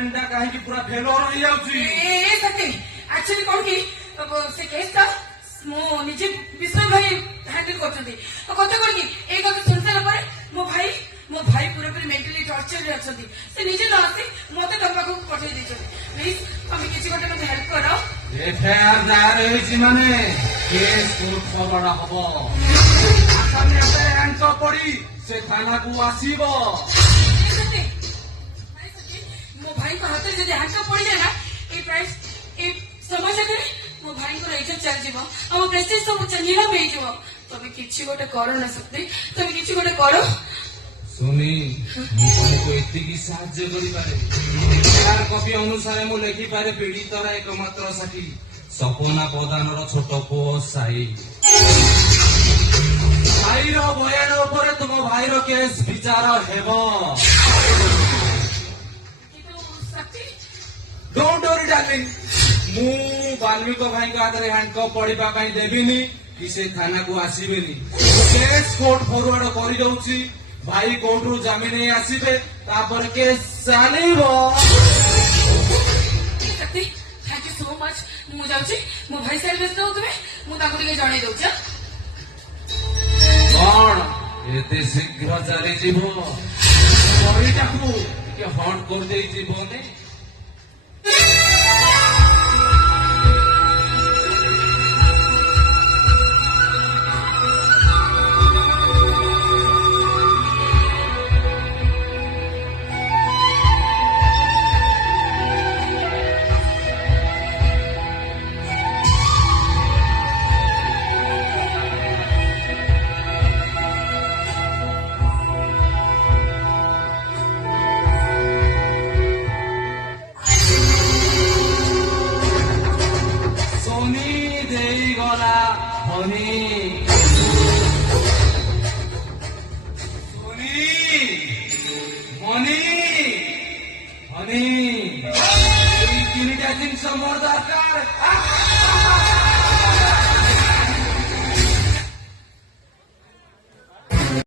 plan टा कहीं पूरा फेलोर हो जाउची ए सके एक्चुअली कोन की से केस था मो निजे विष्णु भाई हैंडल करछथि तो कथा कोन की ए कथा सुनसाला परे मो भाई पूरा पूरी मेंटली टॉर्चर रे अछथि से निजे न आसी मते तंबा को पठै दैछथि प्लीज हम किछि गोटे मते हेल्प करो एफआईआर दायर होईची माने केस कोर्ट फरवर्ड हबो आसामने हैंड तो पड़ी से थाना को आसीबो मो भाई को हाथ जदि हाथ पड़ जाए ना ए प्राइस ए समस्या करे मो भाई को इज्जत चल जीवो हम प्रेस्टीज सब चलीला में जीवो तबे किछि गोटे करो ना सकते तबे किछि गोटे करो सुनी मु तुमको एति की साहाय्य करि पारे यार कॉपी अनुसार मु लिखि पारे पीड़ितर एकमात्र साथी सपना प्रधानर छोट पो साई भाईर बयान ऊपर तुम भाईर केस विचार हेबो डोंट वरी डार्लिंग मु बाल्मीक भाई का आदरे हैंडकफ पड़िबा पई देबिनी कि से थाना को आसीबेनी केस कोर्ट फॉरवर्ड करि दउची भाई कोर्ट रु जमीन नहीं आसीबे तापर केस चालिबो थैंक यू सो मच मु जाउची मो भाई से व्यस्त हो तुमे मु ताको के जणाई दउचा कौन एते शीघ्र चली जीवो बड़ीटाकू के हॉट कर देई जीवो ने जिनस मोर दरकार